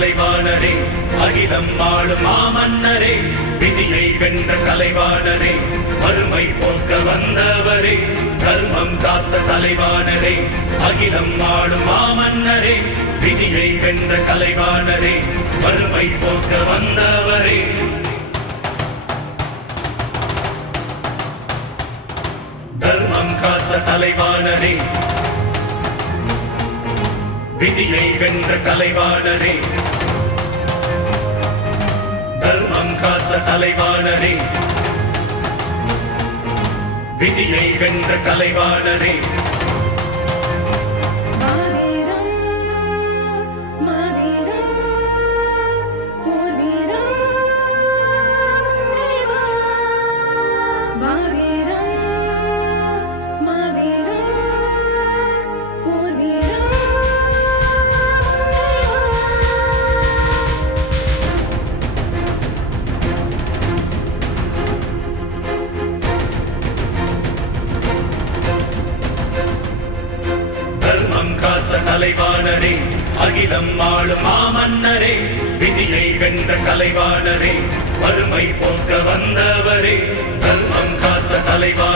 கலைவாணரே அகிலம் ஆளும் மாமன்னரே விதியை வென்ற கலைவாணரே வறுமை போக்க வந்தவரே தர்மம் காத்த தலைவாணரே அகிலம் ஆளும் மாமன்னரே விதியை வென்ற கலைவாணரே வறுமை போக்க வந்தவரே. தர்மம் காத்த தலைவாணரே விதியை வென்ற கலைவாணரே. தர்மம் காத்த தலைவாணரே. விதியை வென்ற கலைவாணரே. காத்த அகிலம் ஆளும் மாமன்னரே விதியை வென்ற கலைவாணரே வறுமை போக்க வந்தவரே தர்மம் காத்த தலைவானரே